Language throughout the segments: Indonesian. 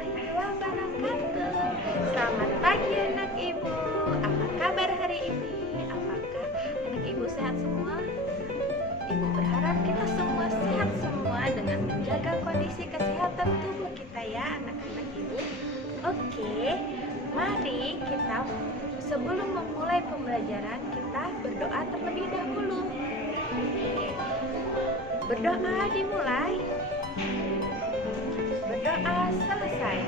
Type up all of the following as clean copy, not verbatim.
warahmatullahi wabarakatuh. Selamat pagi anak ibu. Apa kabar hari ini? Apakah anak ibu sehat semua? Ibu berharap kita semua sehat semua dengan menjaga kondisi kesehatan tubuh kita ya anak-anak ibu. Oke, mari kita sebelum memulai pembelajaran kita berdoa terlebih dahulu. Berdoa dimulai. Berdoa selesai.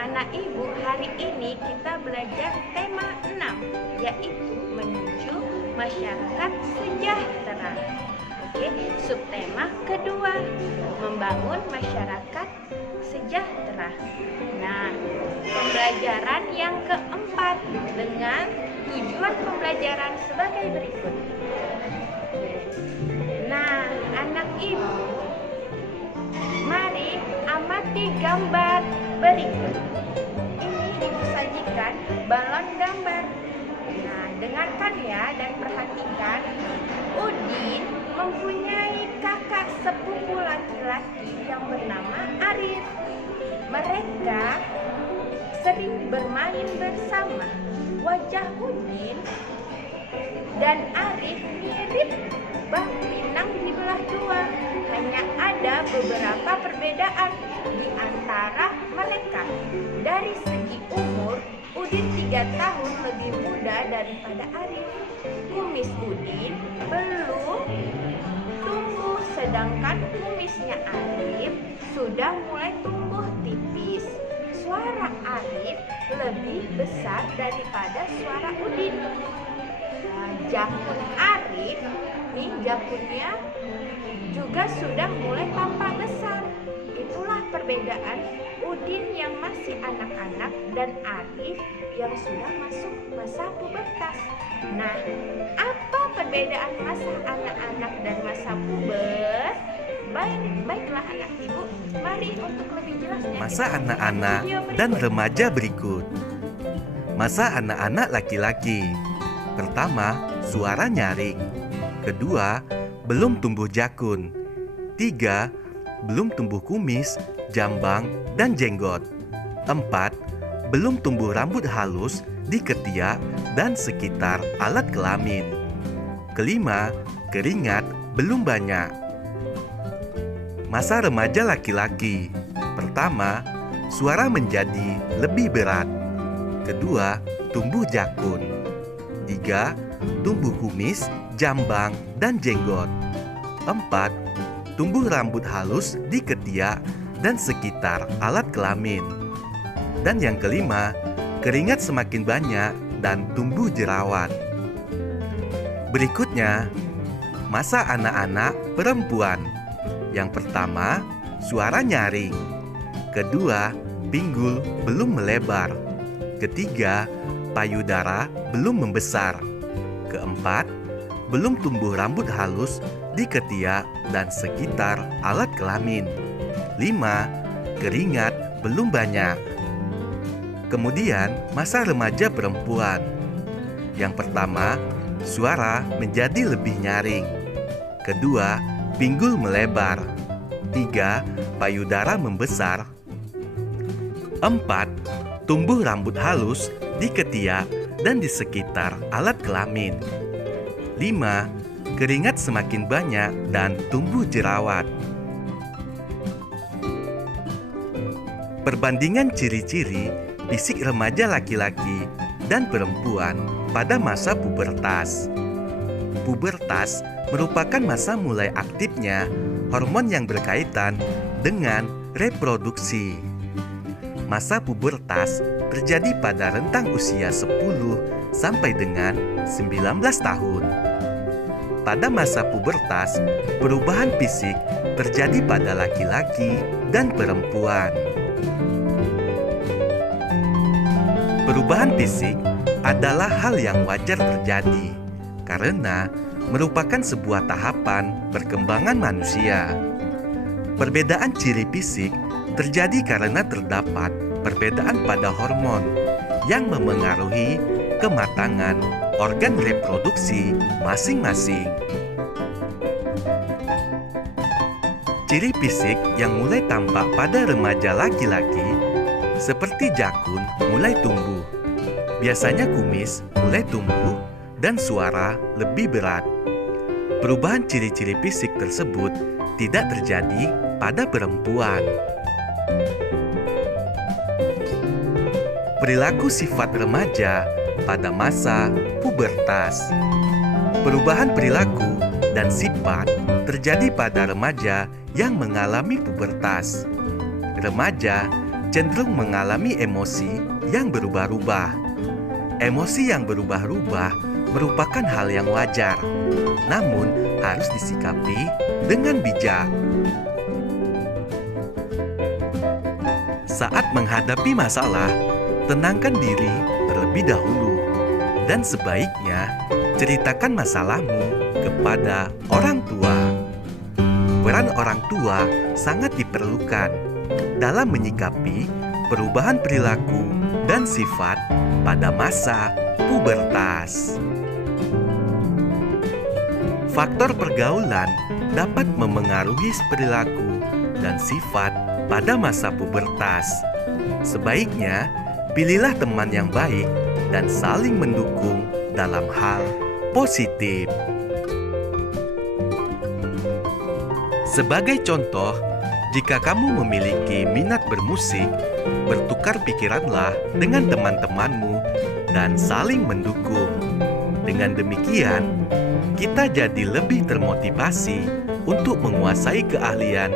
Anak ibu, hari ini kita belajar tema 6, yaitu menuju masyarakat sejahtera. Oke, subtema kedua, membangun masyarakat sejahtera. Nah, pembelajaran yang keempat dengan tujuan pembelajaran sebagai berikut. Nah, anak ibu, mari amati gambar berikut. Ini ibu sajikan balon gambar. Nah, dengarkan ya dan perhatikan. Udin mempunyai kakak sepupu laki-laki yang bernama Arif. Mereka sering bermain bersama. Wajah Udin dan Arif mirip bak pinang dibelah dua. Hanya ada beberapa perbedaan di antara mereka. Dari segi umur, Udin 3 tahun lebih muda daripada Arif. Kumis Udin belum tumbuh, sedangkan kumisnya Arif sudah mulai tumbuh tipis. Suara Arif lebih besar daripada suara Udin. Jakun Arif, nih jakunnya juga sudah mulai tampak besar. Itulah perbedaan Udin yang masih anak-anak dan Arif yang sudah masuk masa pubertas. Nah, apa perbedaan masa anak-anak dan masa puber? Baiklah anak ibu, mari untuk lebih jelasnya masa anak-anak dan remaja berikut. Masa anak-anak laki-laki. Pertama, suara nyaring. Kedua, belum tumbuh jakun. Tiga, belum tumbuh kumis, jambang, dan jenggot. Empat, belum tumbuh rambut halus di ketiak dan sekitar alat kelamin. Kelima, keringat belum banyak. Masa remaja laki-laki. Pertama, suara menjadi lebih berat. Kedua, tumbuh jakun. Tiga, tumbuh kumis, jambang, dan jenggot. Empat, tumbuh rambut halus di ketiak dan sekitar alat kelamin. Dan yang kelima, keringat semakin banyak dan tumbuh jerawat. Berikutnya, masa anak-anak perempuan. Yang pertama, suara nyaring. Kedua, pinggul belum melebar. Ketiga, payudara belum membesar. Keempat, belum tumbuh rambut halus di ketiak dan sekitar alat kelamin. 5. Keringat belum banyak. Kemudian, masa remaja perempuan. Yang pertama, suara menjadi lebih nyaring. Kedua, pinggul melebar. 3. Payudara membesar. 4. Tumbuh rambut halus di ketiak dan di sekitar alat kelamin. 5. Keringat semakin banyak dan tumbuh jerawat. Perbandingan ciri-ciri fisik remaja laki-laki dan perempuan pada masa pubertas. Pubertas merupakan masa mulai aktifnya hormon yang berkaitan dengan reproduksi. Masa pubertas terjadi pada rentang usia 10 sampai dengan 19 tahun. Pada masa pubertas, perubahan fisik terjadi pada laki-laki dan perempuan. Perubahan fisik adalah hal yang wajar terjadi karena merupakan sebuah tahapan perkembangan manusia. Perbedaan ciri fisik terjadi karena terdapat perbedaan pada hormon yang memengaruhi kematangan organ reproduksi masing-masing. Ciri fisik yang mulai tampak pada remaja laki-laki seperti jakun mulai tumbuh. Biasanya kumis mulai tumbuh dan suara lebih berat. Perubahan ciri-ciri fisik tersebut tidak terjadi pada perempuan. Perilaku sifat remaja pada masa pubertas. Perubahan perilaku dan sifat terjadi pada remaja yang mengalami pubertas. Remaja cenderung mengalami emosi yang berubah-ubah. Emosi yang berubah-ubah merupakan hal yang wajar, namun harus disikapi dengan bijak. Saat menghadapi masalah, tenangkan diri terlebih dahulu, dan sebaiknya ceritakan masalahmu kepada orang tua. Peran orang tua sangat diperlukan dalam menyikapi perubahan perilaku dan sifat pada masa pubertas. Faktor pergaulan dapat memengaruhi perilaku dan sifat pada masa pubertas. Sebaiknya, pilihlah teman yang baik dan saling mendukung dalam hal positif. Sebagai contoh, jika kamu memiliki minat bermusik, bertukar pikiranlah dengan teman-temanmu dan saling mendukung. Dengan demikian, kita jadi lebih termotivasi untuk menguasai keahlian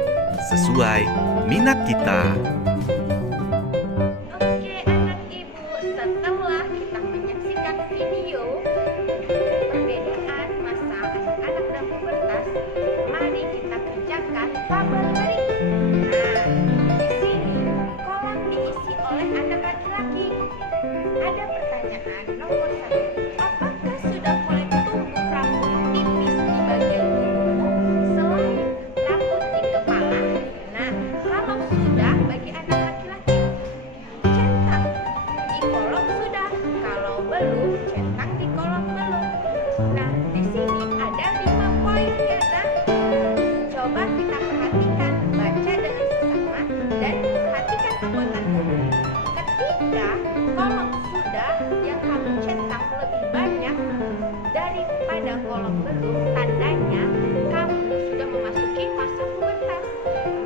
sesuai minat kita. Oke anak ibu, setelah kita menyaksikan video perbedaan masa anak-anak dan pubertas, mari kita kerjakan tabel hari ini. Nah, di sini kolom diisi oleh anak laki-laki. Ada pertanyaan nomor 1. Apakah sudah mulai tumbuh rambut tipis di bagian tubuhmu selain rambut di kepala? Nah, kalau sudah bagi anak laki-laki, centang di kolom sudah. Kalau belum, centang di kolom belum. Nah, di sini ada 5 poin ya. Nah, coba kita perhatikan, baca dengan sesama dan perhatikan anggota tubuh. Ketika kolom sudah yang kamu centang lebih banyak daripada kolom belum, tandanya kamu sudah memasuki masa pubertas.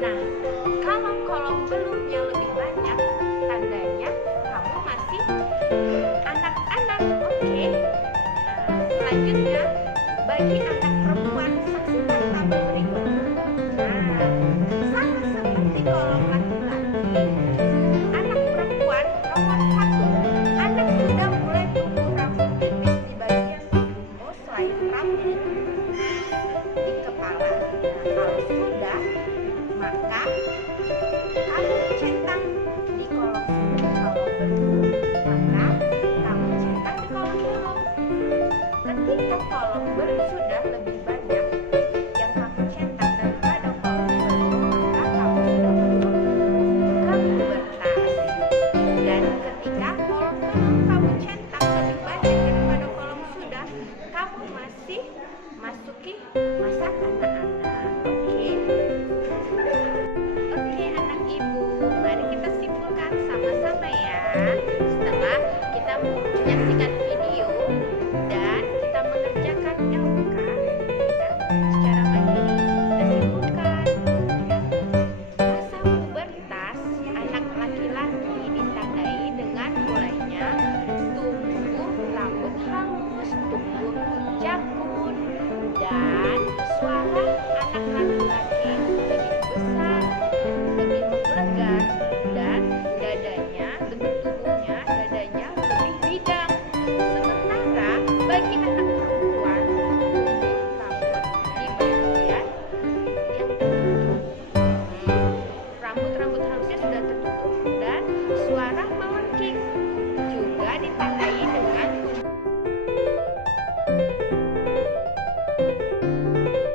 Nah, kalau kolom belumnya lebih banyak, tandanya kamu masih anak-anak. Oke. Nah, selanjutnya bagi anak perempuan, saksikan tabel berikut. Nah, sama seperti kolom laki-laki, anak perempuan nomor 1, anak sudah mulai tumbuh rambut tipis di bagian tubuh selain rambut di kepala. Nah, kalau sudah, maka kamu centang di kolom sini. Kalau belum, maka kamu centang di kolom belum. Ketika kolom belum sudah lebih banyak yang kamu centang daripada kolom belum, maka kamu sudah masuk ke pubertas. Dan ketika kolom belum kamu centang lebih banyak daripada kolom sudah, kamu masih masuki masa anak.